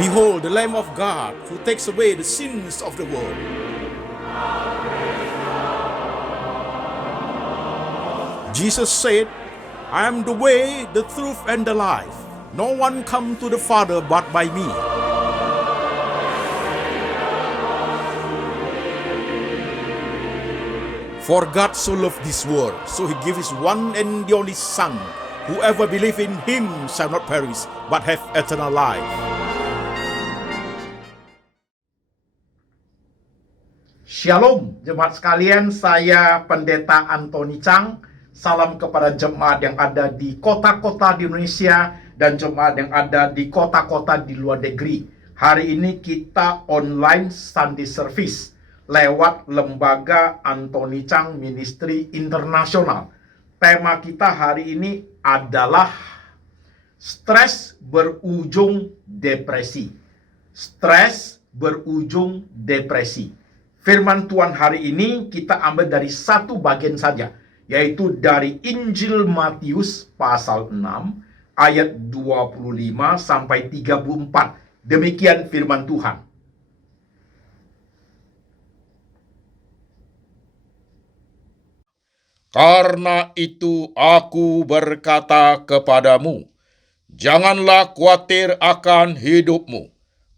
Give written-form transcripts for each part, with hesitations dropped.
Behold, the Lamb of God who takes away the sins of the world. Jesus said, I am the way, the truth, and the life. No one comes to the Father but by me. For God so loved this world, so he gave his one and the only Son. Whoever believes in him shall not perish, but have eternal life. Shalom, jemaat sekalian, saya Pendeta Antoni Chang. Salam kepada jemaat yang ada di kota-kota di Indonesia dan jemaat yang ada di kota-kota di luar negeri. Hari ini kita online Sunday Service lewat lembaga Antoni Chang Ministry Internasional. Tema kita hari ini adalah stres berujung depresi. Stres berujung depresi. Firman Tuhan hari ini kita ambil dari satu bagian saja, yaitu dari Injil Matius pasal 6 ayat 25 sampai 34. Demikian firman Tuhan. Karena itu aku berkata kepadamu, janganlah khawatir akan hidupmu,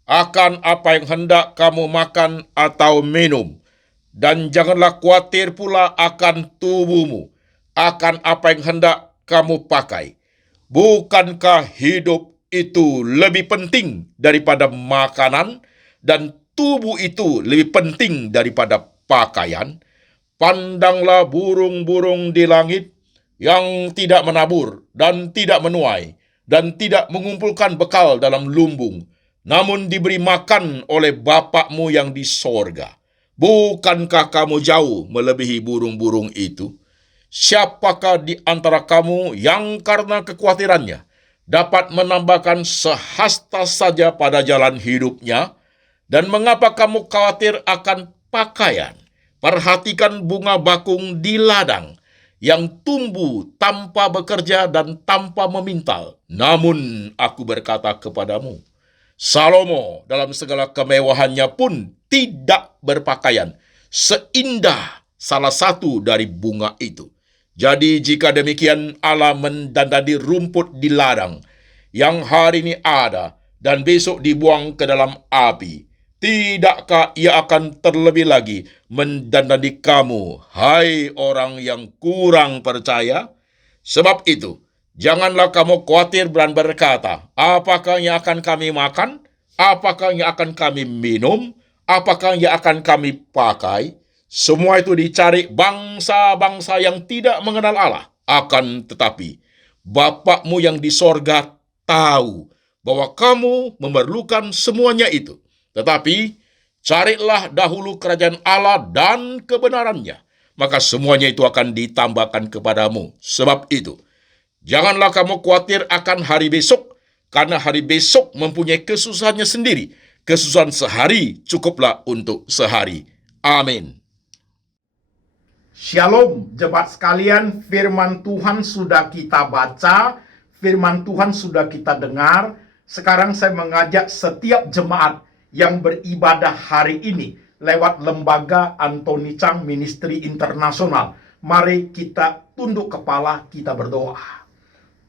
akan apa yang hendak kamu makan atau minum, dan janganlah khawatir pula akan tubuhmu, akan apa yang hendak kamu pakai. Bukankah hidup itu lebih penting daripada makanan, dan tubuh itu lebih penting daripada pakaian? Pandanglah burung-burung di langit yang tidak menabur dan tidak menuai dan tidak mengumpulkan bekal dalam lumbung, namun diberi makan oleh Bapakmu yang di sorga. Bukankah kamu jauh melebihi burung-burung itu? Siapakah di antara kamu yang karena kekhawatirannya dapat menambahkan sehasta saja pada jalan hidupnya? Dan mengapa kamu khawatir akan pakaian? Perhatikan bunga bakung di ladang yang tumbuh tanpa bekerja dan tanpa memintal. Namun aku berkata kepadamu, Salomo dalam segala kemewahannya pun tidak berpakaian seindah salah satu dari bunga itu. Jadi jika demikian Allah mendandani rumput di ladang yang hari ini ada dan besok dibuang ke dalam api, tidakkah ia akan terlebih lagi mendandani kamu, hai orang yang kurang percaya? Sebab itu, janganlah kamu khawatir dan berkata, apakah yang akan kami makan? Apakah yang akan kami minum? Apakah yang akan kami pakai? Semua itu dicari bangsa-bangsa yang tidak mengenal Allah. Akan tetapi, Bapakmu yang di sorga tahu bahwa kamu memerlukan semuanya itu. Tetapi, carilah dahulu kerajaan Allah dan kebenarannya, maka semuanya itu akan ditambahkan kepadamu. Sebab itu, janganlah kamu khawatir akan hari besok, karena hari besok mempunyai kesusahannya sendiri. Kesusahan sehari cukuplah untuk sehari. Amin. Shalom, jemaat sekalian, firman Tuhan sudah kita baca, firman Tuhan sudah kita dengar. Sekarang saya mengajak setiap jemaat yang beribadah hari ini lewat lembaga Antoni Chang Ministry Internasional. Mari kita tunduk kepala, kita berdoa.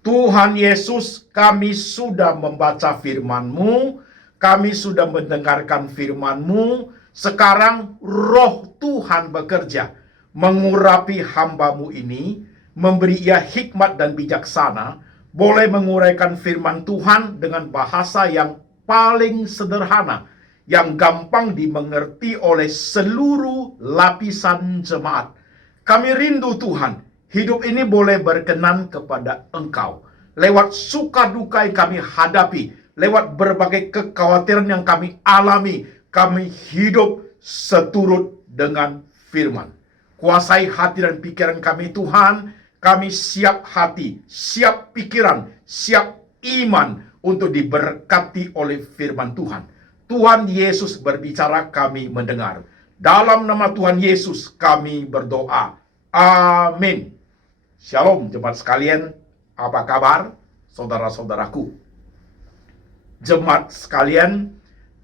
Tuhan Yesus, kami sudah membaca firman-Mu, kami sudah mendengarkan firman-Mu. Sekarang roh Tuhan bekerja, mengurapi hamba-Mu ini, memberi ia hikmat dan bijaksana, boleh menguraikan firman Tuhan dengan bahasa yang paling sederhana, yang gampang dimengerti oleh seluruh lapisan jemaat. Kami rindu Tuhan, hidup ini boleh berkenan kepada Engkau. Lewat suka duka yang kami hadapi, lewat berbagai kekhawatiran yang kami alami, kami hidup seturut dengan firman. Kuasai hati dan pikiran kami Tuhan, kami siap hati, siap pikiran, siap iman untuk diberkati oleh firman Tuhan. Tuhan Yesus berbicara, kami mendengar. Dalam nama Tuhan Yesus kami berdoa. Amin. Shalom jemaat sekalian. Apa kabar saudara-saudaraku? Jemaat sekalian,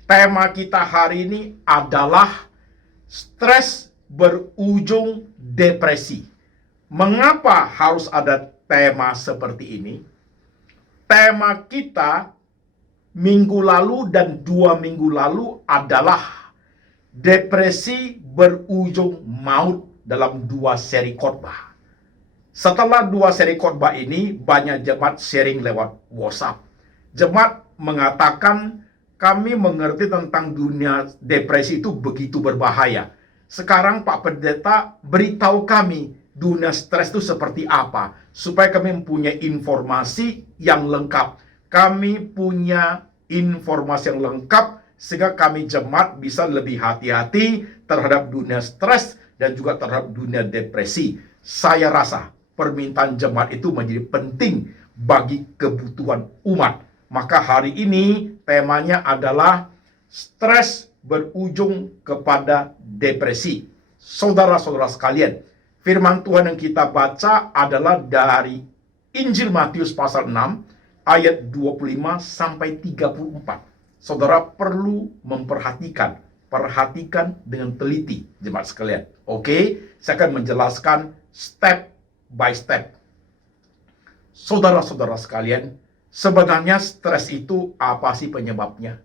tema kita hari ini adalah stres berujung depresi. Mengapa harus ada tema seperti ini? Tema kita minggu lalu dan 2 minggu lalu adalah depresi berujung maut dalam 2 seri khotbah. Setelah 2 seri khotbah ini, banyak jemaat sharing lewat WhatsApp. Jemaat mengatakan, kami mengerti tentang dunia depresi itu begitu berbahaya. Sekarang Pak Pendeta beritahu kami dunia stres itu seperti apa, supaya kami mempunyai informasi yang lengkap. Kami punya informasi yang lengkap sehingga kami jemaat bisa lebih hati-hati terhadap dunia stres dan juga terhadap dunia depresi. Saya rasa permintaan jemaat itu menjadi penting bagi kebutuhan umat. Maka hari ini temanya adalah stres berujung kepada depresi. Saudara-saudara sekalian, firman Tuhan yang kita baca adalah dari Injil Matius pasal 6 ayat 25 sampai 34. Saudara perlu perhatikan dengan teliti, jemaat sekalian. Oke, saya akan menjelaskan step by step. Saudara-saudara sekalian, sebenarnya stres itu apa sih penyebabnya?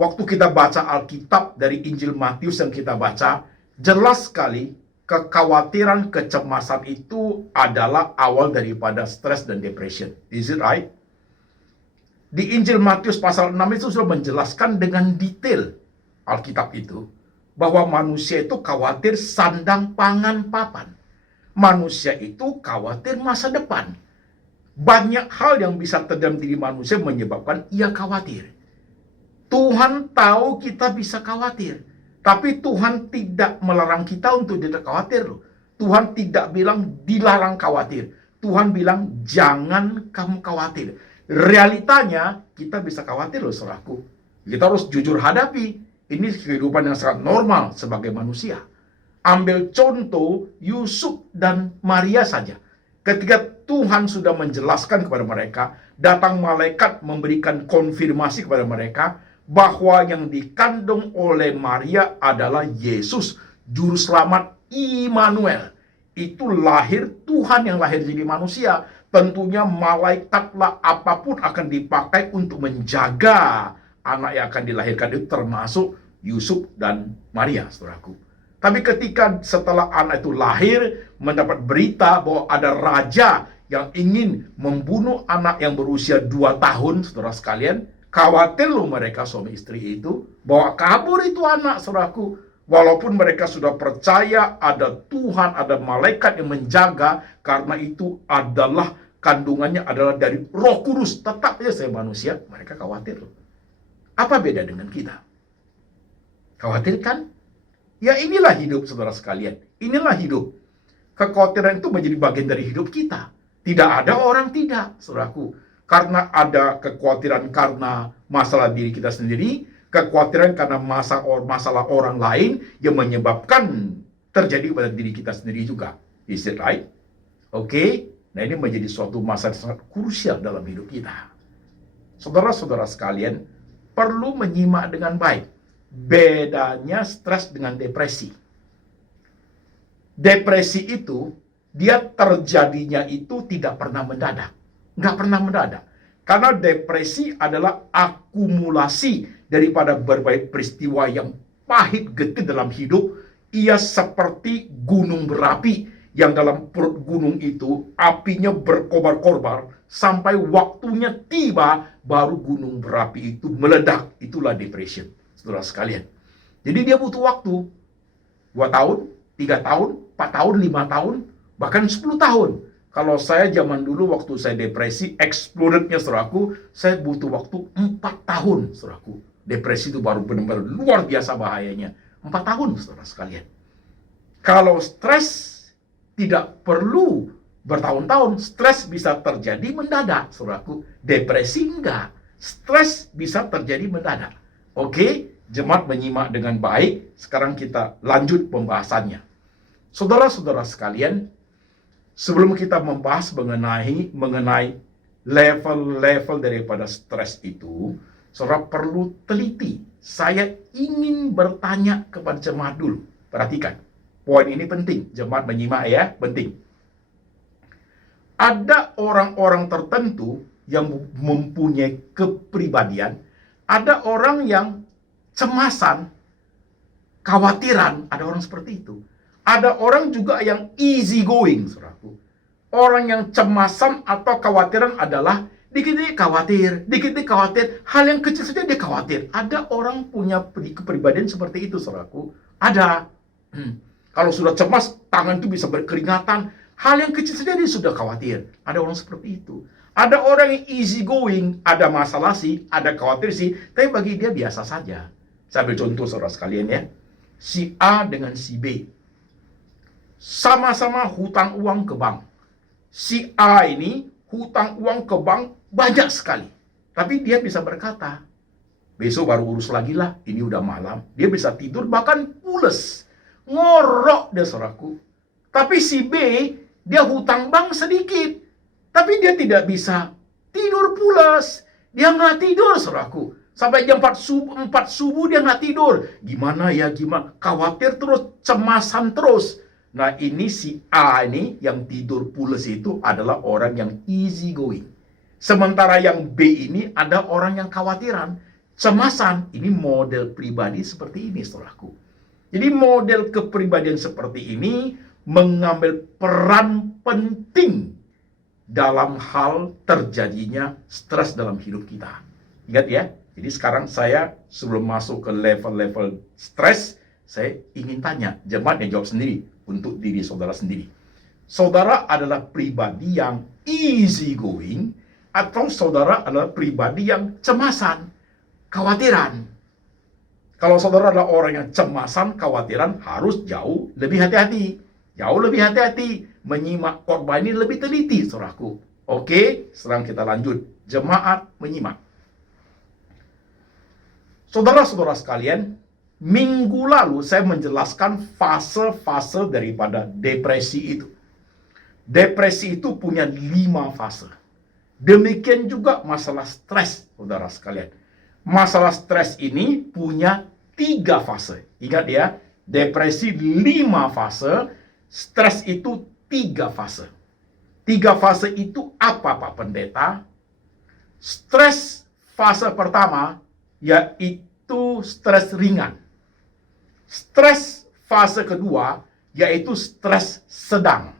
Waktu kita baca Alkitab dari Injil Matius yang kita baca, jelas sekali kekhawatiran, kecemasan itu adalah awal daripada stres dan depression. Is it right? Di Injil Matius pasal 6 itu sudah menjelaskan dengan detail Alkitab itu, bahwa manusia itu khawatir sandang pangan papan. Manusia itu khawatir masa depan. Banyak hal yang bisa terjadi di manusia menyebabkan ia khawatir. Tuhan tahu kita bisa khawatir, tapi Tuhan tidak melarang kita untuk tidak khawatir loh. Tuhan tidak bilang dilarang khawatir. Tuhan bilang jangan kamu khawatir. Realitanya kita bisa khawatir loh, saudaraku. Kita harus jujur hadapi. Ini kehidupan yang sangat normal sebagai manusia. Ambil contoh Yusuf dan Maria saja. Ketika Tuhan sudah menjelaskan kepada mereka, datang malaikat memberikan konfirmasi kepada mereka bahwa yang dikandung oleh Maria adalah Yesus, juru selamat Immanuel. Itu lahir, Tuhan yang lahir jadi manusia. Tentunya malaikatlah apapun akan dipakai untuk menjaga anak yang akan dilahirkan itu, termasuk Yusuf dan Maria, saudaraku. Tapi ketika setelah anak itu lahir, mendapat berita bahwa ada raja yang ingin membunuh anak yang berusia 2 tahun, saudara sekalian, khawatir loh mereka suami istri itu, bawa kabur itu anak, saudaraku. Walaupun mereka sudah percaya ada Tuhan, ada malaikat yang menjaga, karena itu adalah kandungannya adalah dari Roh Kudus. Tetap saja saya manusia, mereka khawatir loh. Apa beda dengan kita? Khawatir kan? Ya inilah hidup, saudara sekalian. Inilah hidup. Kekhawatiran itu menjadi bagian dari hidup kita. Tidak ada orang tidak, saudaraku. Karena ada kekhawatiran karena masalah diri kita sendiri, kekhawatiran karena masalah orang lain yang menyebabkan terjadi pada diri kita sendiri juga. Is it right? Oke? Nah, ini menjadi suatu masalah sangat krusial dalam hidup kita. Saudara-saudara sekalian, perlu menyimak dengan baik bedanya stres dengan depresi. Depresi itu, dia terjadinya itu tidak pernah mendadak. Nggak pernah mendadak. Karena depresi adalah akumulasi daripada berbagai peristiwa yang pahit getih dalam hidup. Ia seperti gunung berapi yang dalam perut gunung itu apinya berkobar-kobar sampai waktunya tiba baru gunung berapi itu meledak. Itulah depression, saudara sekalian. Jadi dia butuh waktu 2 tahun, 3 tahun, 4 tahun, 5 tahun, bahkan 10 tahun. Kalau saya zaman dulu waktu saya depresi, explodednya saudaraku, saya butuh waktu 4 tahun, saudaraku. Depresi itu baru benar-benar luar biasa bahayanya. 4 tahun, saudara sekalian. Kalau stres tidak perlu bertahun-tahun, stres bisa terjadi mendadak, saudaraku. Depresi enggak, stres bisa terjadi mendadak. Oke, jemaat menyimak dengan baik. Sekarang kita lanjut pembahasannya. Saudara-saudara sekalian, sebelum kita membahas mengenai level-level daripada stres itu, saudara perlu teliti. Saya ingin bertanya kepada jemaat dulu. Perhatikan, poin ini penting. Jemaat menyimak ya, penting. Ada orang-orang tertentu yang mempunyai kepribadian, ada orang yang cemasan, khawatiran, ada orang seperti itu. Ada orang juga yang easy going, saudaraku. Orang yang cemasan atau khawatiran adalah dikit-dikit khawatir, dikit-dikit khawatir, hal yang kecil saja dia khawatir. Ada orang punya kepribadian seperti itu, saudaraku. Ada. Kalau sudah cemas, tangan itu bisa berkeringatan. Hal yang kecil saja dia sudah khawatir. Ada orang seperti itu. Ada orang yang easy going, ada masalah sih, ada khawatir sih, tapi bagi dia biasa saja. Saya ambil contoh saudara sekalian ya. Si A dengan si B. Sama-sama hutang uang ke bank. Si A ini hutang uang ke bank banyak sekali. Tapi dia bisa berkata, besok baru urus lagi lah, ini udah malam. Dia bisa tidur bahkan pules. Ngorok dia saudaraku. Tapi si B, dia hutang bank sedikit. Tapi dia tidak bisa tidur pulas. Dia nggak tidur saudaraku. Sampai jam 4 subuh dia nggak tidur. Gimana ya, gimana? Khawatir terus, cemasan terus. Nah ini si A ini yang tidur pulas itu adalah orang yang easy going. Sementara yang B ini ada orang yang khawatiran, cemasan. Ini model pribadi seperti ini saudaraku. Jadi model kepribadian seperti ini mengambil peran penting dalam hal terjadinya stres dalam hidup kita. Ingat ya, jadi sekarang saya sebelum masuk ke level-level stres, saya ingin tanya, jemaat yang jawab sendiri untuk diri saudara sendiri. Saudara adalah pribadi yang easy going atau saudara adalah pribadi yang cemasan, khawatiran? Kalau saudara adalah orang yang cemasan, khawatiran, harus jauh lebih hati-hati. Jauh lebih hati-hati. Menyimak khotbah ini lebih teliti, saudaraku. Oke, sekarang kita lanjut. Jemaat menyimak. Saudara-saudara sekalian, minggu lalu saya menjelaskan fase-fase daripada depresi itu. Depresi itu punya 5 fase. Demikian juga masalah stres, saudara sekalian. Masalah stres ini punya 3 fase. Ingat ya, depresi 5 fase, stres itu 3 fase. 3 fase itu apa Pak Pendeta? Stres fase pertama yaitu stres ringan. Stres fase kedua yaitu stres sedang.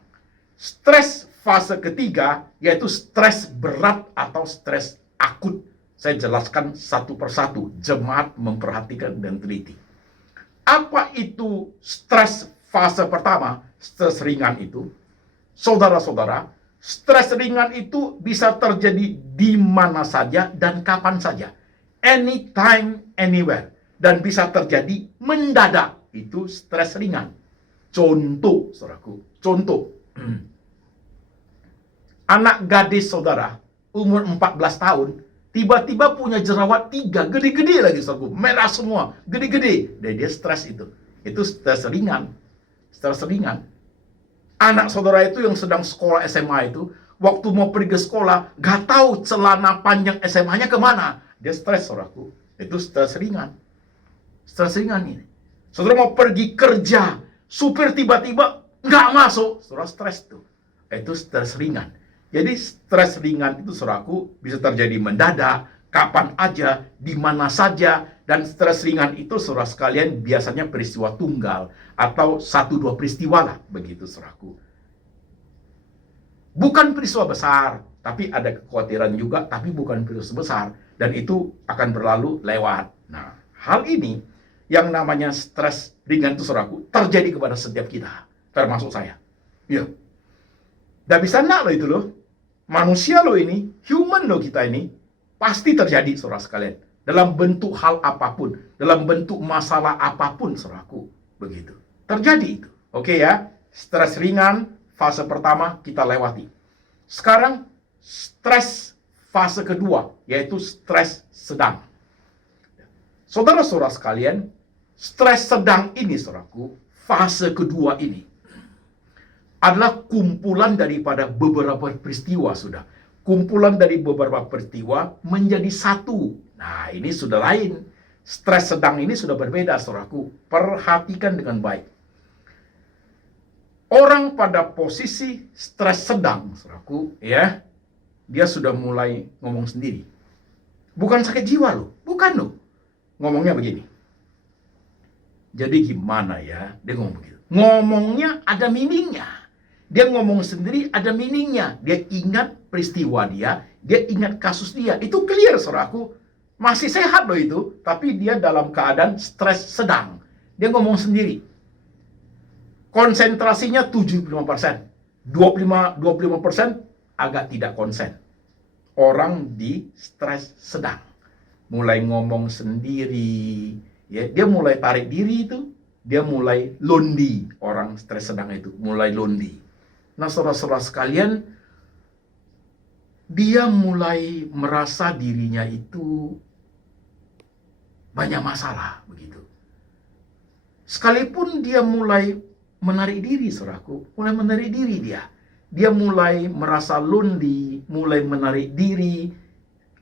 Stres fase ketiga yaitu stres berat atau stres akut. Saya jelaskan satu persatu, jemaat memperhatikan dan teliti. Apa itu stres fase pertama? Stres ringan itu, saudara-saudara, stres ringan itu bisa terjadi di mana saja dan kapan saja. Anytime, anywhere. Dan bisa terjadi mendadak. Itu stres ringan. Contoh, saudaraku. Contoh. Anak gadis saudara, umur 14 tahun, tiba-tiba punya jerawat 3, gede-gede lagi, saudaraku. Merah semua, gede-gede. Dan dia stres itu. Itu stres ringan. Stres ringan. Anak saudara itu yang sedang sekolah SMA itu, waktu mau pergi ke sekolah, gak tahu celana panjang SMA-nya kemana. Dia stres, saudaraku. Itu stres ringan. Stres ringan ini. Saudara mau pergi kerja, supir tiba-tiba gak masuk. Saudara stres tuh. Itu stres ringan. Jadi stres ringan itu, saudaraku, bisa terjadi mendadak, kapan aja, di mana saja. Dan stres ringan itu, saudara sekalian, biasanya peristiwa tunggal atau 1-2 peristiwa lah, begitu saudaraku. Bukan peristiwa besar, tapi ada kekhawatiran juga, tapi bukan peristiwa besar, dan itu akan berlalu lewat. Nah, hal ini yang namanya stres ringan itu, saudaraku, terjadi kepada setiap kita, termasuk saya. Ya, nggak bisa nak loh itu loh, manusia loh ini, human loh kita ini, pasti terjadi, saudara sekalian. Dalam bentuk hal apapun, dalam bentuk masalah apapun, saudaraku, begitu. Terjadi itu. Oke ya, stres ringan, fase pertama kita lewati. Sekarang, stres fase kedua, yaitu stres sedang. Saudara-saudara sekalian, stres sedang ini, saudaraku, fase kedua ini, adalah kumpulan daripada beberapa peristiwa sudah. kumpulan dari beberapa peristiwa menjadi satu. Nah, ini sudah lain. Stres sedang ini sudah berbeda, saudaraku. Perhatikan dengan baik. Orang pada posisi stres sedang, saudaraku, ya, dia sudah mulai ngomong sendiri. Bukan sakit jiwa loh, bukan loh. Ngomongnya begini. Jadi gimana ya? Dia ngomong begitu. Ngomongnya ada meaningnya. Dia ngomong sendiri ada meaningnya. Dia ingat peristiwa dia ingat kasus dia. Itu clear, saudaraku. Masih sehat loh itu, tapi dia dalam keadaan stres sedang. Dia ngomong sendiri. Konsentrasinya 75%. 25% agak tidak konsen. Orang di stres sedang. Mulai ngomong sendiri, ya, dia mulai tarik diri itu, dia mulai lonely. Orang stres sedang itu mulai lonely. Nah, saudara-saudara sekalian, dia mulai merasa dirinya itu banyak masalah begitu. Sekalipun dia mulai menarik diri, saudaraku, mulai menarik diri dia. Dia mulai merasa lonely, mulai menarik diri,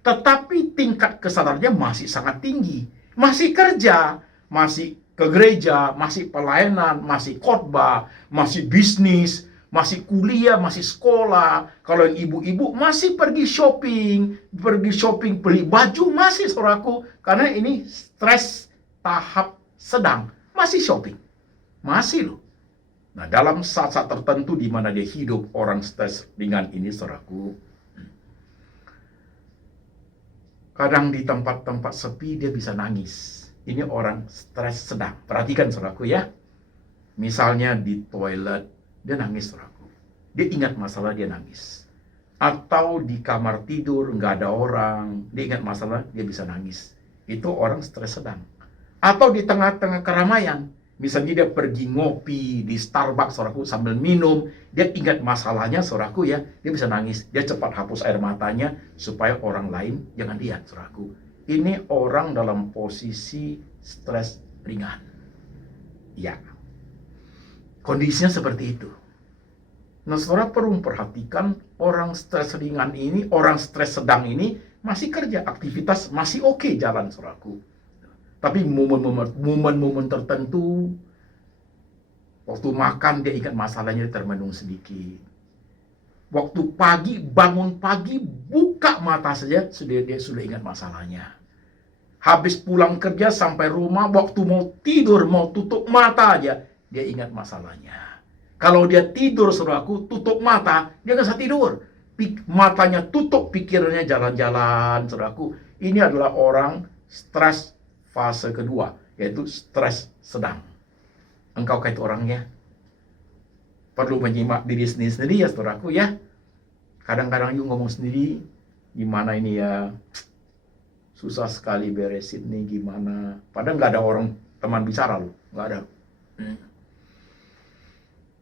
tetapi tingkat kesadarannya masih sangat tinggi. Masih kerja, masih ke gereja, masih pelayanan, masih khotbah, masih bisnis, masih kuliah, masih sekolah. Kalau yang ibu-ibu masih pergi shopping beli baju, masih, saudaraku, karena ini stres tahap sedang, masih shopping, masih loh. Nah, dalam saat-saat tertentu di mana dia hidup orang stres ringan ini, saudaraku, kadang di tempat-tempat sepi dia bisa nangis. Ini orang stres sedang. Perhatikan, saudaraku, ya. Misalnya di toilet, dia nangis, saudaraku. Dia ingat masalah, dia nangis. Atau di kamar tidur, nggak ada orang, dia ingat masalah, dia bisa nangis. Itu orang stres sedang. Atau di tengah-tengah keramaian, misalnya dia pergi ngopi di Starbucks, saudaraku, sambil minum, dia ingat masalahnya, saudaraku, ya, dia bisa nangis. Dia cepat hapus air matanya supaya orang lain jangan lihat, saudaraku. Ini orang dalam posisi stres ringan. Ya, kondisinya seperti itu. Nah, saudara perlu perhatikan orang stres ringan ini, orang stres sedang ini masih kerja, aktivitas masih oke jalan, saudaraku. Tapi momen-momen tertentu, waktu makan dia ingat masalahnya, termenung sedikit. Waktu pagi, bangun pagi, buka mata saja, dia sudah ingat masalahnya. Habis pulang kerja sampai rumah, waktu mau tidur, mau tutup mata aja, dia ingat masalahnya. Kalau dia tidur, saudaraku, tutup mata, dia nggak bisa tidur. Matanya tutup, pikirannya jalan-jalan, saudaraku. Ini adalah orang stres fase kedua, yaitu stres sedang. Engkau kait orangnya. Perlu menyimak diri sendiri ya, saudaraku, ya. Kadang-kadang you ngomong sendiri, gimana ini ya, susah sekali beresin nih, gimana. Padahal nggak ada orang teman bicara loh, nggak ada.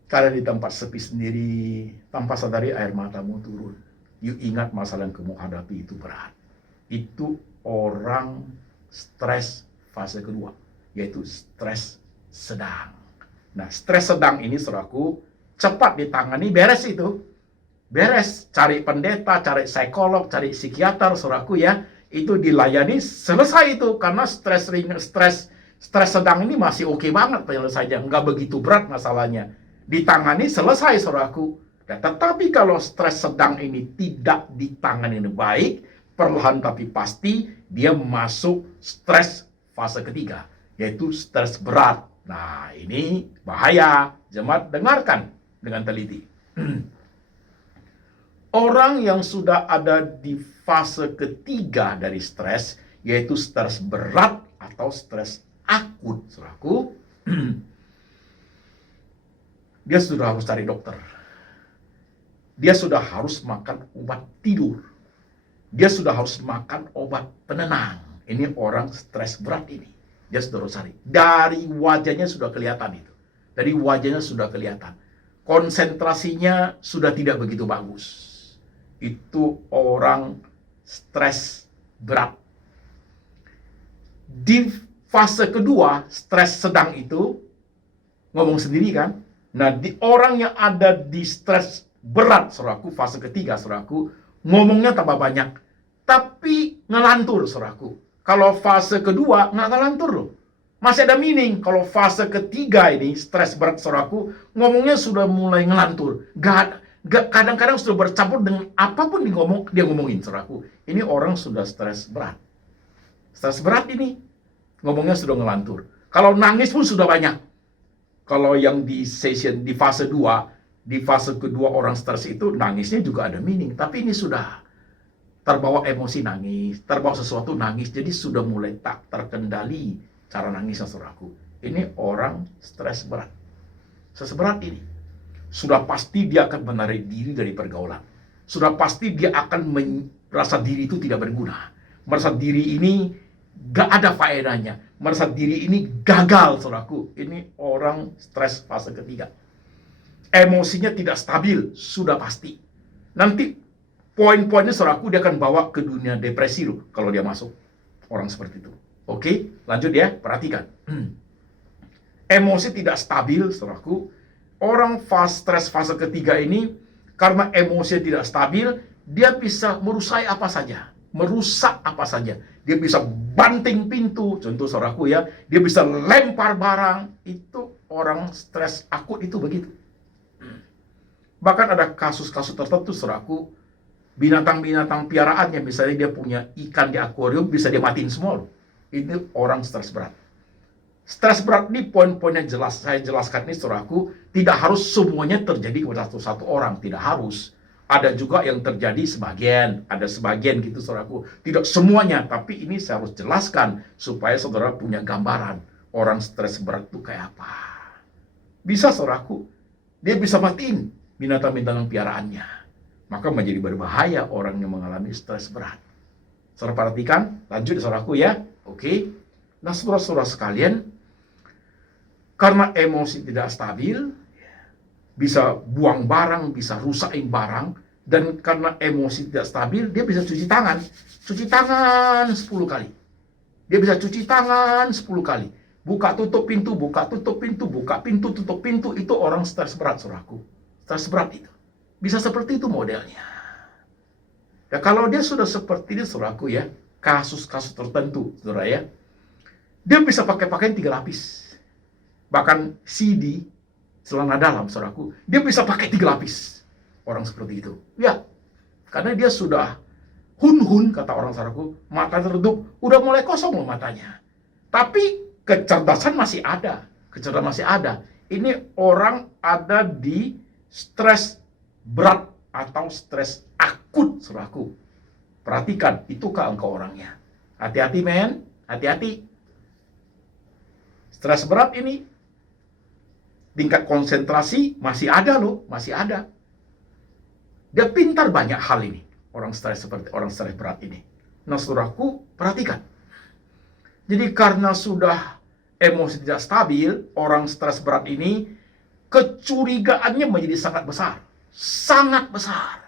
Karena di tempat sepi sendiri, tanpa sadari air matamu turun. You ingat masalah yang kamu hadapi itu berat. Itu orang stres fase kedua, yaitu stres sedang. Nah, stres sedang ini, saudaraku, cepat ditangani, beres itu. Beres, cari pendeta, cari psikolog, cari psikiater, saudaraku, ya. Itu dilayani, selesai itu. Karena stres sedang ini masih oke banget penyelesaiannya, nggak begitu berat masalahnya. Ditangani, selesai, saudaraku. Nah, tetapi kalau stres sedang ini tidak ditangani dengan baik, perlahan tapi pasti dia masuk stres fase ketiga, yaitu stres berat. Nah, ini bahaya. Jemaat, dengarkan dengan teliti. Orang yang sudah ada di fase ketiga dari stres, yaitu stres berat atau stres akut, saudaraku, dia sudah harus cari dokter. Dia sudah harus makan obat tidur. Dia sudah harus makan obat penenang. Ini orang stres berat ini. Dia sudah harus cari. Dari wajahnya sudah kelihatan itu. Dari wajahnya sudah kelihatan. Konsentrasinya sudah tidak begitu bagus. Itu orang stres berat. Di fase kedua, stres sedang itu, ngomong sendiri kan. Nah, di orang yang ada di stres berat, saudaraku, fase ketiga, saudaraku, ngomongnya tambah banyak, tapi ngelantur, saudaraku. Kalau fase kedua, nggak ngelantur loh. Masih ada meaning. Kalau fase ketiga ini, stres berat, saudaraku, ngomongnya sudah mulai ngelantur. Kadang-kadang sudah bercampur dengan apapun dia ngomongin, saudaraku. Ini orang sudah stres berat. Stres berat ini, ngomongnya sudah ngelantur. Kalau nangis pun sudah banyak. Kalau yang di fase 2, di fase kedua orang stres itu, nangisnya juga ada meaning. Tapi ini sudah terbawa emosi nangis, terbawa sesuatu nangis, jadi sudah mulai tak terkendali cara nangisnya, saudaraku. Ini orang stres berat. Stres berat ini sudah pasti dia akan menarik diri dari pergaulan. Sudah pasti dia akan merasa diri itu tidak berguna. Merasa diri ini gak ada faedahnya. Merasa diri ini gagal, saudaraku. Ini orang stres fase ketiga. Emosinya tidak stabil, sudah pasti. Nanti poin-poinnya, saudaraku, dia akan bawa ke dunia depresi loh kalau dia masuk. Orang seperti itu. Oke, lanjut ya, perhatikan. Emosi tidak stabil, saudaraku. Orang stres fase ketiga ini, karena emosinya tidak stabil, dia bisa merusak apa saja. Merusak apa saja. Dia bisa banting pintu, contoh saudaraku ya. Dia bisa lempar barang. Itu orang stres akut itu begitu. Bahkan ada kasus-kasus tertentu, saudaraku, binatang-binatang piaraannya, misalnya dia punya ikan di akuarium, bisa dia matiin semua loh. Ini orang stres berat. Stres berat ini poin-poinnya jelas. Saya jelaskan ini, saudaraku, tidak harus semuanya terjadi kepada satu orang. Tidak harus. Ada juga yang terjadi sebagian. Ada sebagian gitu, saudaraku. Tidak semuanya. Tapi ini saya harus jelaskan supaya saudara punya gambaran. Orang stres berat itu kayak apa. Bisa, saudaraku. Dia bisa matiin binatang-binatang piaraannya. Maka menjadi berbahaya orang yang mengalami stres berat. Saudara perhatikan, lanjut saudaraku ya. Oke. Nah, saudara-saudara sekalian, karena emosi tidak stabil, bisa buang barang, bisa rusakin barang, dan karena emosi tidak stabil, dia bisa cuci tangan. Cuci tangan 10 kali. Dia bisa cuci tangan 10 kali. Buka tutup pintu, buka tutup pintu, buka pintu, tutup pintu. Itu orang stres berat, saudaraku. Stres berat itu. Bisa seperti itu modelnya. Ya, kalau dia sudah seperti ini, saudaraku ya, kasus-kasus tertentu, saudara ya, dia bisa pakai pakaian 3 lapis. Bahkan CD, celana dalam, saudaraku, dia bisa pakai 3 lapis. Orang seperti itu. Ya, karena dia sudah hun-hun, kata orang, saudaraku, mata tertutup, udah mulai kosong loh matanya. Tapi kecerdasan masih ada. Kecerdasan masih ada. Ini orang ada di stres berat atau stres akut, saudaraku. Perhatikan, itukah engkau orangnya? Hati-hati, men. Hati-hati. Stres berat ini, tingkat konsentrasi masih ada loh. Masih ada. Dia pintar banyak hal ini. Orang stres seperti orang stres berat ini. Nah, saudaraku, perhatikan. Jadi karena sudah emosi tidak stabil, orang stres berat ini, kecurigaannya menjadi sangat besar. Sangat besar.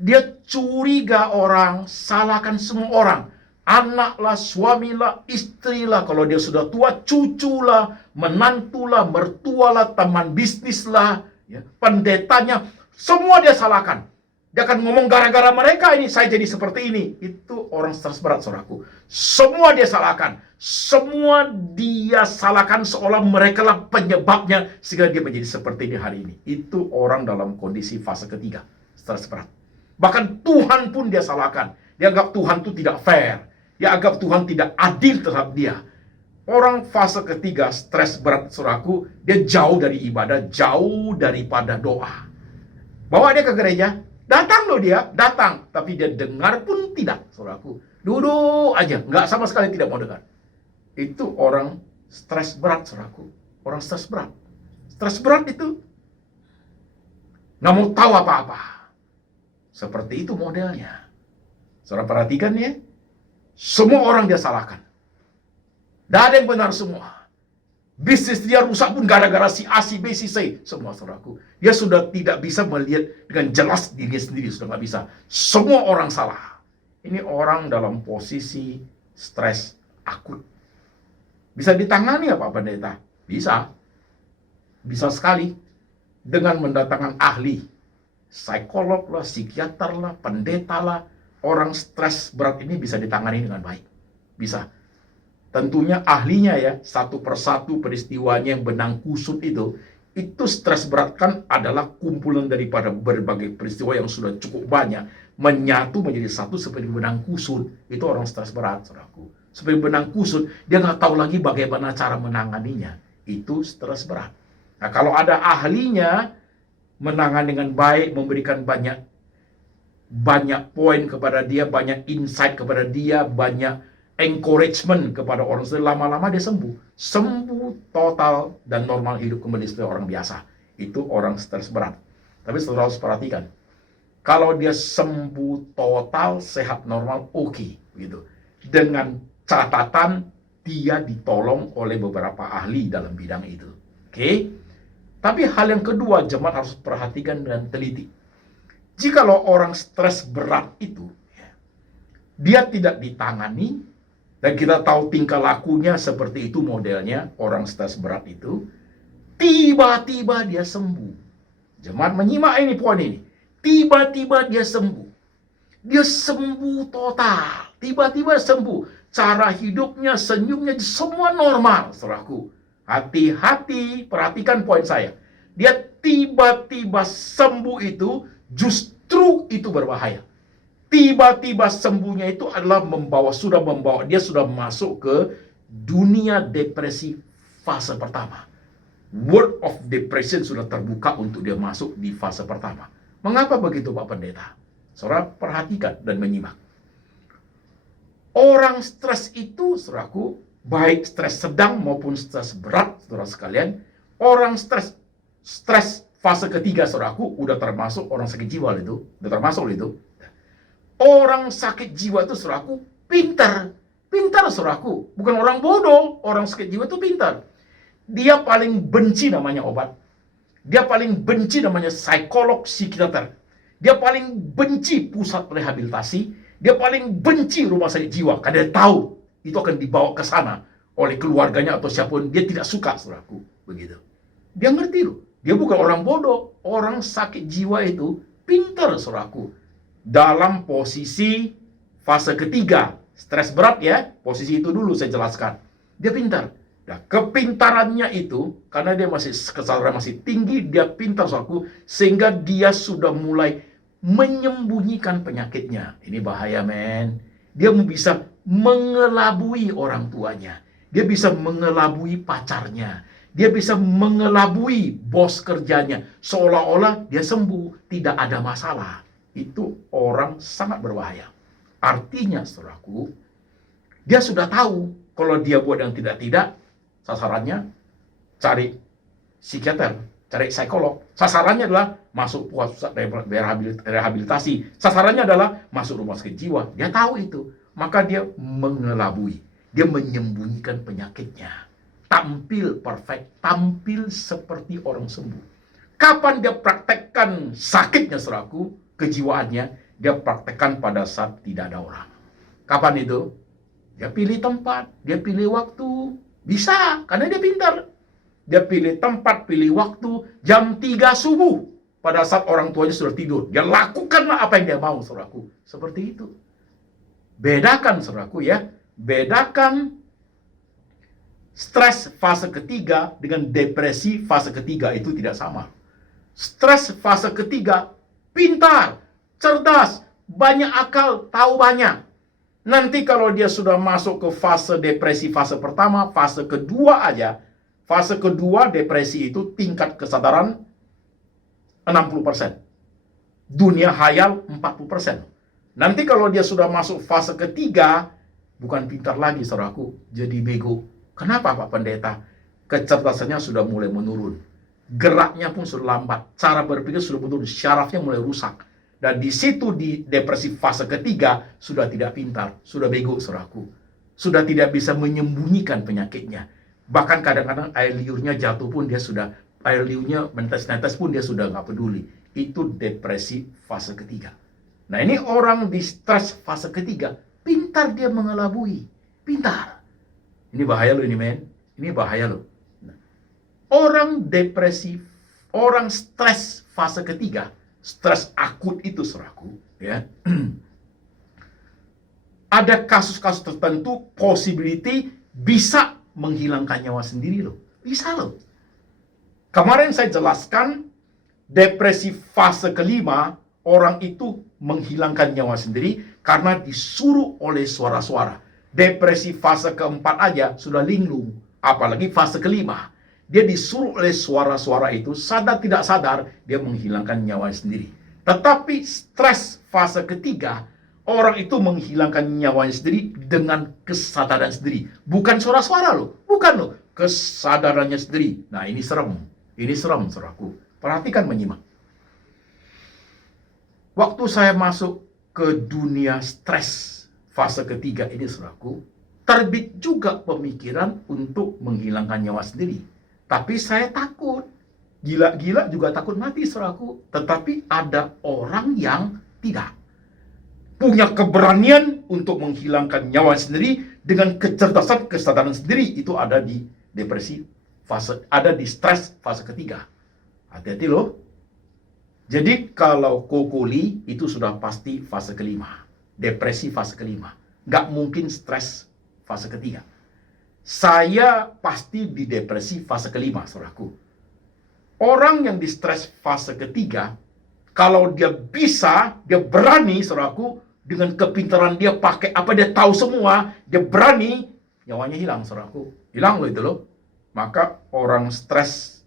Dia curiga orang, salahkan semua orang. Anaklah, suamilah, istrilah, kalau dia sudah tua, cuculah, menantulah, mertualah, teman bisnislah, ya, pendetanya, semua dia salahkan. Dia akan ngomong gara-gara mereka ini, saya jadi seperti ini. Itu orang stres berat, saudaraku. Semua dia salahkan. Semua dia salahkan seolah mereka lah penyebabnya sehingga dia menjadi seperti ini hari ini. Itu orang dalam kondisi fase ketiga, stres berat. Bahkan Tuhan pun dia salahkan. Dia anggap Tuhan itu tidak fair. Dia anggap Tuhan tidak adil terhadap dia. Orang fase ketiga, stres berat, saudaraku, dia jauh dari ibadah, jauh daripada doa. Bawa dia ke gereja, datang loh dia, datang. Tapi dia dengar pun tidak, saudaraku. Duduk aja, nggak sama sekali tidak mau dengar. Itu orang stres berat, saudaraku. Orang stres berat. Stres berat itu nggak mau tahu apa-apa. Seperti itu modelnya. Saudara perhatikan ya. Semua orang dia salahkan. Tidak ada yang benar semua. Bisnis dia rusak pun gara-gara si A, si B, si C. Semua, saudaraku. Dia sudah tidak bisa melihat dengan jelas dirinya sendiri. Sudah nggak bisa. Semua orang salah. Ini orang dalam posisi stres akut. Bisa ditangani ya Pak Pendeta? Bisa. Bisa sekali. Dengan mendatangkan ahli. psikolog lah, psikiater lah, pendeta lah, orang stres berat ini bisa ditangani dengan baik. Bisa. Tentunya ahlinya ya, satu persatu peristiwanya yang benang kusut itu stres berat kan adalah kumpulan daripada berbagai peristiwa yang sudah cukup banyak menyatu menjadi satu seperti benang kusut. Itu orang stres berat, saudaraku. Seperti benang kusut, dia nggak tahu lagi bagaimana cara menanganinya. Itu stres berat. Nah, kalau ada ahlinya menangani dengan baik, memberikan banyak poin kepada dia, banyak insight kepada dia, banyak encouragement kepada orang, lama-lama dia sembuh total dan normal, hidup kembali seperti orang biasa. Itu orang stres berat. Tapi saudara harus perhatikan, kalau dia sembuh total, sehat normal, oke, gitu. Dengan catatan dia ditolong oleh beberapa ahli dalam bidang itu, oke? Tapi hal yang kedua, jemaat harus perhatikan dengan teliti. Jikalau orang stres berat itu, dia tidak ditangani, dan kita tahu tingkah lakunya seperti itu modelnya, orang stres berat itu, tiba-tiba dia sembuh. Jemaat menyimak ini poin ini. Tiba-tiba dia sembuh. Dia sembuh total. Tiba-tiba sembuh. Cara hidupnya, senyumnya, semua normal, saudaraku. Hati-hati, perhatikan poin saya. Dia tiba-tiba sembuh itu, justru itu berbahaya. Tiba-tiba sembuhnya itu adalah dia sudah masuk ke dunia depresi fase pertama. World of depression sudah terbuka untuk dia masuk di fase pertama. Mengapa begitu, Pak Pendeta? Saudara perhatikan dan menyimak. Orang stres itu, saudaraku, baik stres sedang maupun stres berat, saudara sekalian, orang stres fase ketiga, saudaraku, udah termasuk orang sakit jiwa itu, udah termasuk itu. Orang sakit jiwa itu, saudaraku, pintar, saudaraku, bukan orang bodoh. Orang sakit jiwa itu pintar. Dia paling benci namanya obat. Dia paling benci namanya psikolog, psikiater. Dia paling benci pusat rehabilitasi. Dia paling benci rumah sakit jiwa, karena dia tahu itu akan dibawa ke sana oleh keluarganya atau siapapun. Dia tidak suka, saudaraku, begitu. Dia ngerti loh. Dia bukan orang bodoh. Orang sakit jiwa itu pintar, saudaraku. Dalam posisi fase ketiga, stres berat ya, posisi itu dulu saya jelaskan. Dia pintar. Nah, kepintarannya itu, karena dia kesadaran masih tinggi, dia pintar, saudaraku, sehingga dia sudah mulai menyembunyikan penyakitnya. Ini bahaya, men. Dia bisa mengelabui orang tuanya. Dia bisa mengelabui pacarnya. Dia bisa mengelabui bos kerjanya. Seolah-olah dia sembuh, tidak ada masalah. Itu orang sangat berbahaya. Artinya, saudaraku, dia sudah tahu kalau dia buat yang tidak-tidak, sasarannya cari psikiater, cari psikolog. Sasarannya adalah masuk pusat rehabilitasi. Sasarannya adalah masuk rumah sakit jiwa. Dia tahu itu. Maka dia mengelabui. Dia menyembunyikan penyakitnya. Tampil perfect, tampil seperti orang sembuh. Kapan dia praktekkan sakitnya, saudaraku, kejiwaannya, dia praktekkan pada saat tidak ada orang. Kapan itu? Dia pilih tempat, dia pilih waktu. Bisa, karena dia pintar. Dia pilih tempat, pilih waktu, jam 3 subuh. Pada saat orang tuanya sudah tidur. Dia lakukanlah apa yang dia mau, saudaraku. Seperti itu. Bedakan, saudaraku ya. Bedakan stres fase ketiga dengan depresi fase ketiga, itu tidak sama. Stres fase ketiga, pintar, cerdas, banyak akal, tahu banyak. Nanti kalau dia sudah masuk ke fase depresi fase pertama, fase kedua aja, fase kedua depresi itu tingkat kesadaran 60%. Dunia hayal 40%. Nanti kalau dia sudah masuk fase ketiga, bukan pintar lagi, saudaraku, jadi bego. Kenapa, Pak Pendeta? Kecerdasannya sudah mulai menurun. Geraknya pun sudah lambat. Cara berpikir sudah menurun. Syarafnya mulai rusak. Dan di situ, di depresi fase ketiga, sudah tidak pintar. Sudah bego, saudaraku. Sudah tidak bisa menyembunyikan penyakitnya. Bahkan kadang-kadang air liurnya jatuh pun dia sudah, air liurnya menetes-netes pun dia sudah nggak peduli. Itu depresi fase ketiga. Nah, ini orang di stres fase ketiga. Pintar dia mengelabui. Pintar. Ini bahaya loh ini, men. Ini bahaya loh. Orang depresi, orang stres fase ketiga, stres akut itu, saudaraku, ya. Ada kasus-kasus tertentu possibility bisa menghilangkan nyawa sendiri loh. Bisa loh. Kemarin saya jelaskan depresi fase kelima, orang itu menghilangkan nyawa sendiri karena disuruh oleh suara-suara. Depresi fase keempat aja sudah linglung, apalagi fase kelima. Dia disuruh oleh suara-suara itu, sadar tidak sadar, dia menghilangkan nyawa sendiri. Tetapi stres fase ketiga, orang itu menghilangkan nyawanya sendiri dengan kesadaran sendiri. Bukan suara-suara loh, bukan loh, kesadarannya sendiri. Nah, ini serem, saudaraku. Perhatikan, menyimak. Waktu saya masuk ke dunia stres fase ketiga ini, saudaraku, terbit juga pemikiran untuk menghilangkan nyawa sendiri. Tapi saya takut. Gila-gila juga takut mati, saudaraku. Tetapi ada orang yang tidak. Punya keberanian untuk menghilangkan nyawa sendiri dengan kecerdasan kesadaran sendiri. Itu ada di depresi ada di stres fase ketiga. Hati-hati loh. Jadi kalau kokoli itu sudah pasti fase kelima. Depresi fase kelima. Nggak mungkin stres fase ketiga. Saya pasti di depresi fase kelima, saudaraku. Orang yang di stres fase ketiga, kalau dia bisa, dia berani, saudaraku, dengan kepintaran dia pakai apa dia tahu semua, dia berani, nyawanya hilang, saudaraku. Hilang loh itu loh. Maka orang stres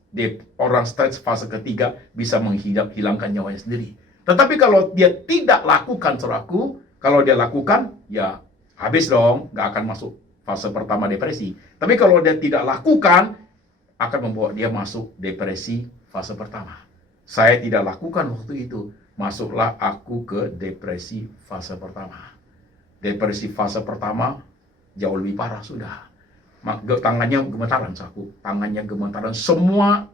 fase ketiga bisa menghilangkan nyawanya sendiri. Tetapi kalau dia tidak lakukan, saudaraku, kalau dia lakukan, ya habis dong, nggak akan masuk fase pertama depresi. Tapi kalau dia tidak lakukan, akan membawa dia masuk depresi fase pertama. Saya tidak lakukan waktu itu. Masuklah aku ke depresi fase pertama. Depresi fase pertama jauh lebih parah sudah. Tangannya gemetaran, saku. Tangannya gemetaran. Semua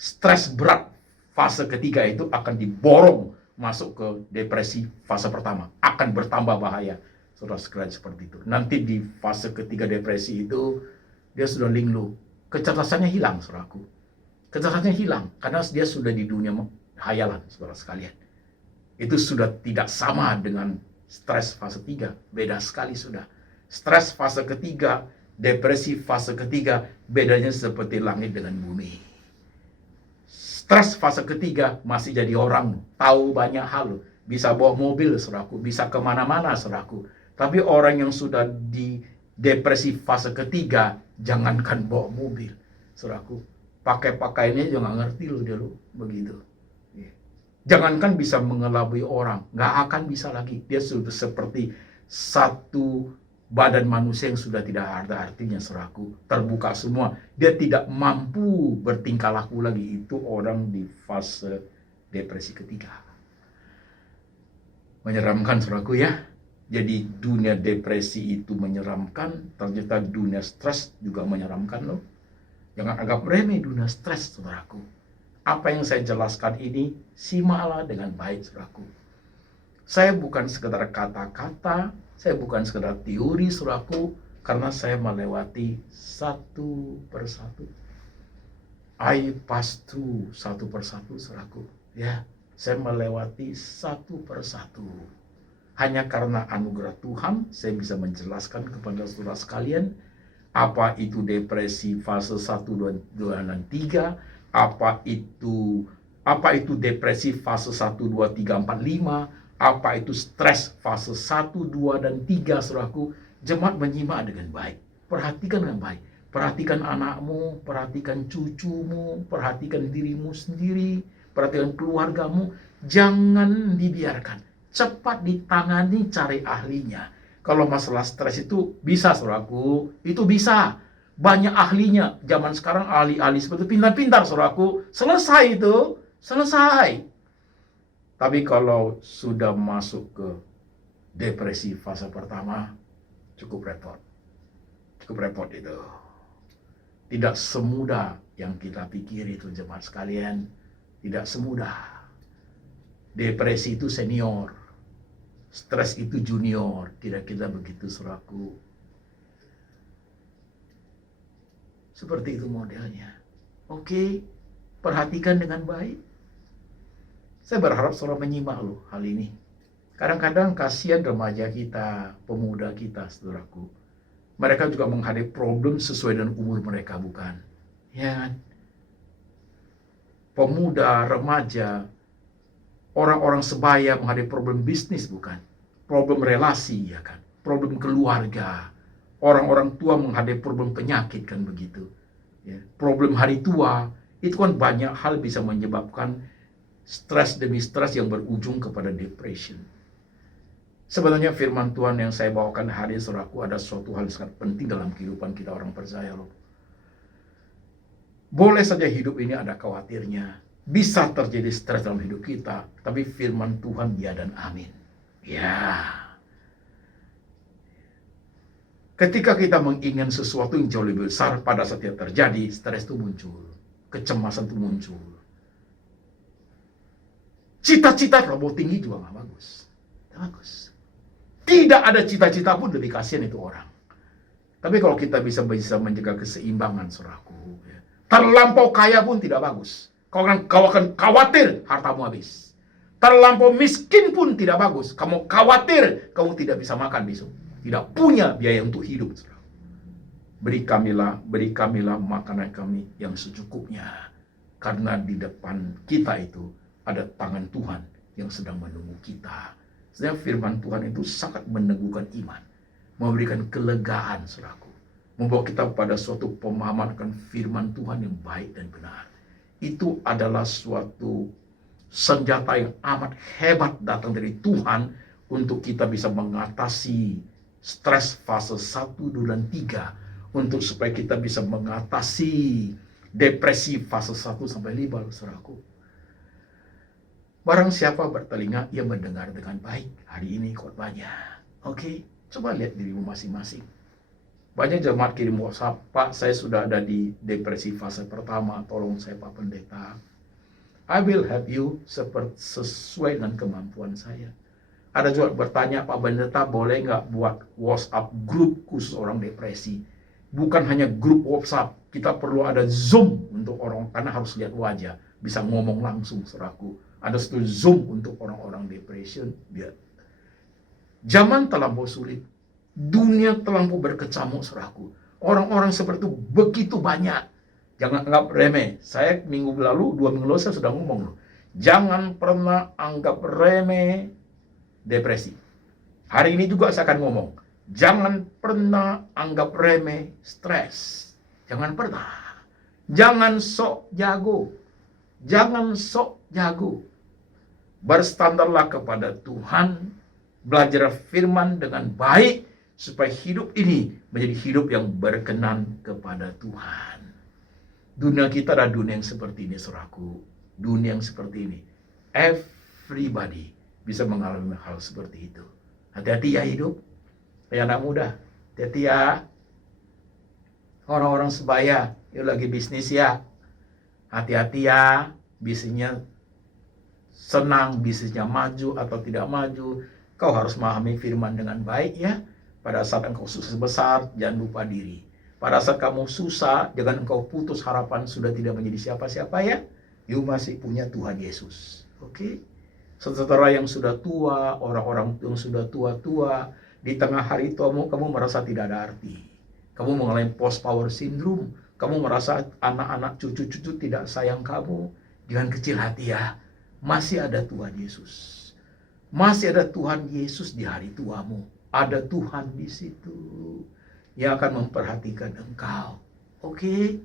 stres berat fase ketiga itu akan diborong masuk ke depresi fase pertama. Akan bertambah bahaya. Saudara sekalian, seperti itu. Nanti di fase ketiga depresi itu, dia sudah linglung. Kecerdasannya hilang, saudaraku. Kecerdasannya hilang, karena dia sudah di dunia hayalan, saudara sekalian. Itu sudah tidak sama dengan stres fase 3. Beda sekali sudah. Stres fase ketiga, depresi fase ketiga, bedanya seperti langit dengan bumi. Stres fase ketiga, masih jadi orang, tahu banyak hal, bisa bawa mobil, saudaraku, bisa kemana-mana, saudaraku. Tapi orang yang sudah di depresi fase ketiga, jangankan bawa mobil, saudaraku, pakai pakaiannya juga nggak ngerti loh dia loh, begitu. Jangankan bisa mengelabui orang, nggak akan bisa lagi. Dia sudah seperti satu badan manusia yang sudah tidak ada artinya, saudaraku. Terbuka semua, dia tidak mampu bertingkah laku lagi. Itu orang di fase depresi ketiga. Menyeramkan, saudaraku ya. Jadi dunia depresi itu menyeramkan, ternyata dunia stres juga menyeramkan loh. Jangan anggap remeh dunia stres, saudaraku. Apa yang saya jelaskan ini, simaklah dengan baik, saudaraku. Saya bukan sekedar kata-kata, saya bukan sekedar teori, saudaraku, karena saya melewati satu persatu. I pass through satu persatu, saudaraku. Ya, saya melewati satu persatu. Hanya karena anugerah Tuhan, saya bisa menjelaskan kepada saudara sekalian, apa itu depresi fase 1, 2, dan 3, apa itu depresi fase 1, 2, 3, 4, 5, apa itu stres fase 1, 2, dan 3, saudaraku. Jemaat menyimak dengan baik. Perhatikan dengan baik. Perhatikan anakmu, perhatikan cucumu, perhatikan dirimu sendiri, perhatikan keluargamu. Jangan dibiarkan. Cepat ditangani, cari ahlinya. Kalau masalah stres itu bisa, saudaraku, itu bisa. Banyak ahlinya. Zaman sekarang ahli-ahli seperti pintar-pintar, saudaraku. Selesai itu, selesai. Tapi kalau sudah masuk ke depresi fase pertama, cukup repot. Cukup repot itu. Tidak semudah yang kita pikir itu, jemaat sekalian. Tidak semudah. Depresi itu senior. Stres itu junior, kira-kira begitu, saudaraku. Seperti itu modelnya. Oke, perhatikan dengan baik. Saya berharap saudara menyimak loh hal ini. Kadang-kadang kasihan remaja kita, pemuda kita, saudaraku. Mereka juga menghadapi problem sesuai dengan umur mereka, bukan? Ya kan? Pemuda, remaja, orang-orang sebaya menghadapi problem bisnis, bukan? Problem relasi, ya kan? Problem keluarga. Orang-orang tua menghadapi problem penyakit, kan begitu? Ya. Problem hari tua, itu kan banyak hal bisa menyebabkan stres demi stres yang berujung kepada depression. Sebenarnya firman Tuhan yang saya bawakan hari ini, saudaraku, ada suatu hal yang sangat penting dalam kehidupan kita orang percaya loh. Boleh saja hidup ini ada khawatirnya, bisa terjadi stres dalam hidup kita, tapi firman Tuhan ya dan amin. Ya. Ketika kita menginginkan sesuatu yang jauh lebih besar, pada saat itu terjadi, stres itu muncul, kecemasan itu muncul. Cita-cita terlalu tinggi juga nggak bagus. Nggak bagus. Tidak ada cita-cita pun lebih kasihan itu orang. Tapi kalau kita bisa menjaga keseimbangan, saudaraku, ya. Terlampau kaya pun tidak bagus. Kau akan khawatir hartamu habis. Terlampau miskin pun tidak bagus. Kamu khawatir kamu tidak bisa makan besok. Tidak punya biaya untuk hidup, saudara. Beri kamilah makanan kami yang secukupnya. Karena di depan kita itu ada tangan Tuhan yang sedang menunggu kita. Sehingga firman Tuhan itu sangat meneguhkan iman, memberikan kelegaan, saudaraku, membawa kita pada suatu pemahaman akan firman Tuhan yang baik dan benar. Itu adalah suatu senjata yang amat hebat datang dari Tuhan untuk kita bisa mengatasi stres fase 1, 2, dan 3, untuk supaya kita bisa mengatasi depresi fase 1 sampai 5, saudaraku. Barang siapa bertelinga, ia mendengar dengan baik hari ini khotbahnya. Oke, coba lihat dirimu masing-masing. Banyak jemaat kirim WhatsApp, Pak, saya sudah ada di depresi fase pertama, tolong saya Pak Pendeta. I will help you sesuai dengan kemampuan saya. Ada juga bertanya, Pak Pendeta, boleh nggak buat WhatsApp grup khusus orang depresi? Bukan hanya grup WhatsApp, kita perlu ada Zoom untuk orang, karena harus lihat wajah, bisa ngomong langsung, saudaraku. Ada satu Zoom untuk orang-orang depression. Biar. Zaman terlampau sulit. Dunia terlampau berkecamuk, saudaraku. Orang-orang seperti itu begitu banyak. Jangan anggap remeh. Saya minggu lalu, 2 minggu lalu saya sudah ngomong loh. Jangan pernah anggap remeh depresi. Hari ini juga saya akan ngomong. Jangan pernah anggap remeh stres. Jangan pernah. Jangan sok jago. Jangan sok jago. Berstandarlah kepada Tuhan, belajar firman dengan baik, supaya hidup ini menjadi hidup yang berkenan kepada Tuhan. Dunia kita adalah dunia yang seperti ini, saudaraku. Dunia yang seperti ini. Everybody bisa mengalami hal seperti itu. Hati-hati ya hidup. Ya anak muda, hati-hati ya. Orang-orang sebaya, yuk lagi bisnis ya. Hati-hati ya, bisnisnya senang, bisnisnya maju atau tidak maju. Kau harus memahami firman dengan baik ya. Pada saat engkau sukses besar, jangan lupa diri. Pada saat kamu susah, jangan engkau putus harapan sudah tidak menjadi siapa-siapa ya. You masih punya Tuhan Yesus. Oke? Saudara yang sudah tua, orang-orang yang sudah tua-tua, di tengah hari tuamu kamu merasa tidak ada arti. Kamu mengalami post power syndrome. Kamu merasa anak-anak cucu-cucu tidak sayang kamu. Jangan kecil hati ya. Masih ada Tuhan Yesus. Masih ada Tuhan Yesus di hari tuamu. Ada Tuhan di situ yang akan memperhatikan engkau. Oke?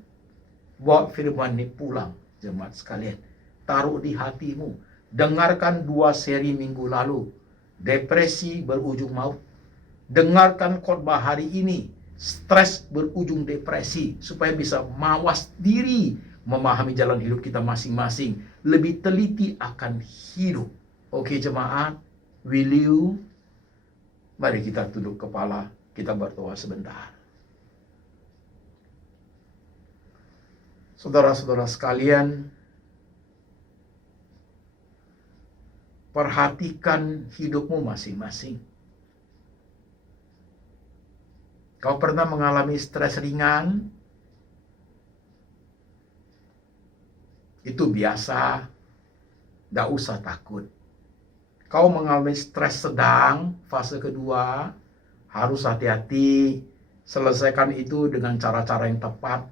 Bawa firman ini pulang, jemaat sekalian. Taruh di hatimu. Dengarkan 2 seri minggu lalu. Depresi berujung maut. Dengarkan khotbah hari ini. Stres berujung depresi. Supaya bisa mawas diri. Memahami jalan hidup kita masing-masing. Lebih teliti akan hidup. Oke jemaat. Will you? Mari kita tunduk kepala. Kita berdoa sebentar. Saudara-saudara sekalian, perhatikan hidupmu masing-masing. Kau pernah mengalami stres ringan? Itu biasa. Tidak usah takut. Kau mengalami stres sedang, fase kedua, harus hati-hati. Selesaikan itu dengan cara-cara yang tepat.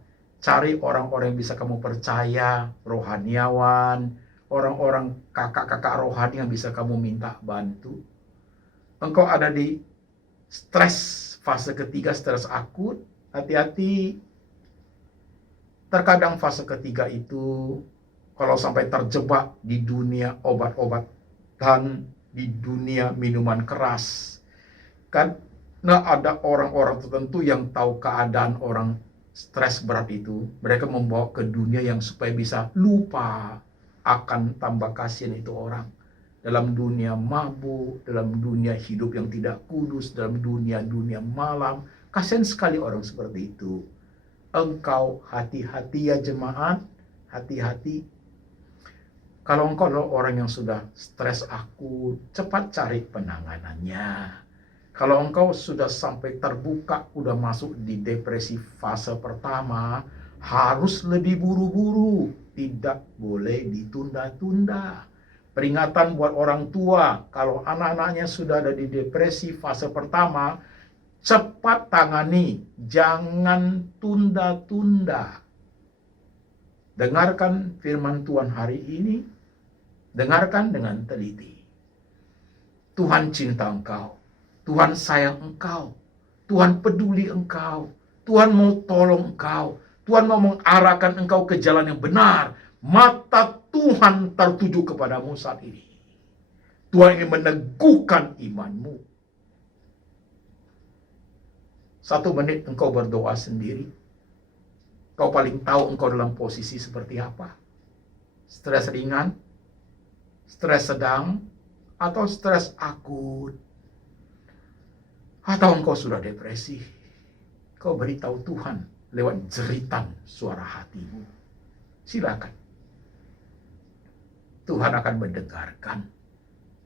Cari orang-orang yang bisa kamu percaya, rohaniawan, orang-orang kakak-kakak rohani yang bisa kamu minta bantu. Engkau ada di stres fase ketiga, stres akut, hati-hati. Terkadang fase ketiga itu, kalau sampai terjebak di dunia obat-obat dan di dunia minuman keras, karena ada orang-orang tertentu yang tahu keadaan orang stres berat itu, mereka membawa ke dunia yang supaya bisa lupa akan tambah kasihan itu orang. Dalam dunia mabuk, dalam dunia hidup yang tidak kudus, dalam dunia malam. Kasihan sekali orang seperti itu. Engkau hati-hati ya jemaat, hati-hati. Kalau engkau adalah orang yang sudah stres akut, cepat cari penanganannya. Kalau engkau sudah sampai terbuka, udah masuk di depresi fase pertama, harus lebih buru-buru, tidak boleh ditunda-tunda. Peringatan buat orang tua, kalau anak-anaknya sudah ada di depresi fase pertama, cepat tangani, jangan tunda-tunda. Dengarkan firman Tuhan hari ini, dengarkan dengan teliti. Tuhan cinta engkau, Tuhan sayang engkau, Tuhan peduli engkau, Tuhan mau tolong engkau, Tuhan mau mengarahkan engkau ke jalan yang benar. Mata Tuhan tertuju kepadamu saat ini. Tuhan ingin meneguhkan imanmu. 1 menit engkau berdoa sendiri. Kau paling tahu engkau dalam posisi seperti apa. Stres ringan, stres sedang, atau stres akut. Atau engkau sudah depresi. Kau beritahu Tuhan lewat jeritan suara hatimu. Silakan. Tuhan akan mendengarkan.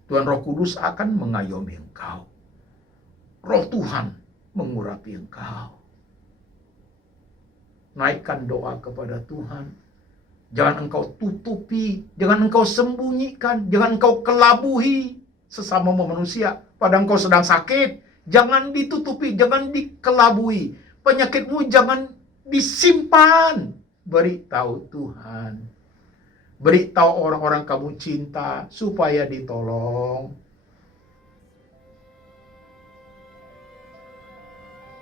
Tuhan Roh Kudus akan mengayomi engkau. Roh Tuhan mengurapi engkau. Naikkan doa kepada Tuhan. Jangan engkau tutupi, jangan engkau sembunyikan, jangan engkau kelabuhi sesama manusia. Pada engkau sedang sakit, jangan ditutupi, jangan dikelabui. Penyakitmu jangan disimpan. Beritahu Tuhan. Beritahu orang-orang kamu cinta supaya ditolong.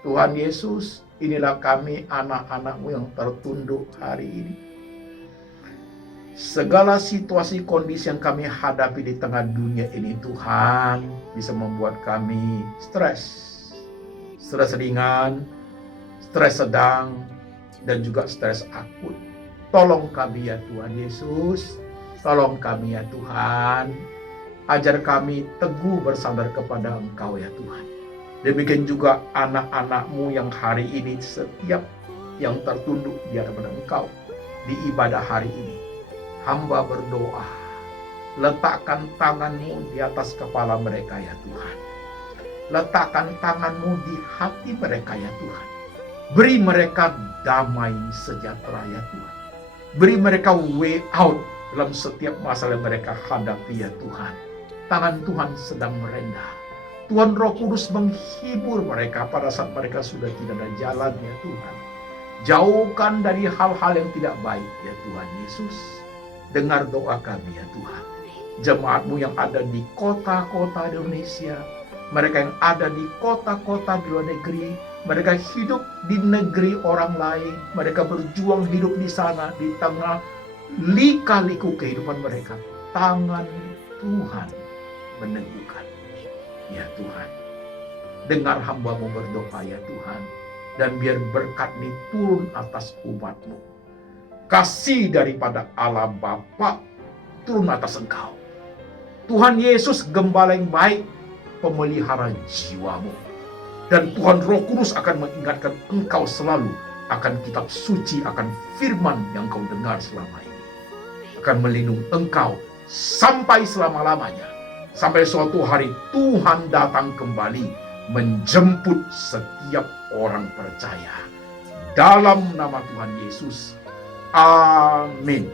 Tuhan Yesus, inilah kami anak-anak-Mu yang tertunduk hari ini. Segala situasi kondisi yang kami hadapi di tengah dunia ini, Tuhan, bisa membuat kami stres. Stres ringan, stres sedang, dan juga stres akut. Tolong kami ya Tuhan Yesus, tolong kami ya Tuhan. Ajar kami teguh bersandar kepada Engkau ya Tuhan. Demikian juga anak-anak-Mu yang hari ini setiap yang tertunduk di hadapan Engkau di ibadah hari ini. Hamba berdoa, letakkan tangan-Mu di atas kepala mereka ya Tuhan. Letakkan tangan-Mu di hati mereka ya Tuhan. Beri mereka damai sejahtera ya Tuhan. Beri mereka way out dalam setiap masalah yang mereka hadapi ya Tuhan. Tangan Tuhan sedang merendah. Tuhan Roh Kudus menghibur mereka pada saat mereka sudah tidak ada jalan ya Tuhan. Jauhkan dari hal-hal yang tidak baik ya Tuhan Yesus. Dengar doa kami ya Tuhan. Jemaat-Mu yang ada di kota-kota di Indonesia, mereka yang ada di kota-kota di luar negeri, mereka hidup di negeri orang lain, mereka berjuang hidup di sana, di tengah lika-liku kehidupan mereka. Tangan Tuhan meneguhkan. Ya Tuhan, dengar hamba-Mu berdoa ya Tuhan, dan biar berkat ini turun atas umat-Mu. Kasih daripada Allah Bapa turun atas Engkau. Tuhan Yesus, gembala yang baik, pemelihara jiwamu. Dan Tuhan Roh Kudus akan mengingatkan engkau selalu akan kitab suci, akan firman yang kau dengar selama ini. Akan melindungi engkau sampai selama-lamanya. Sampai suatu hari Tuhan datang kembali menjemput setiap orang percaya. Dalam nama Tuhan Yesus. Amin.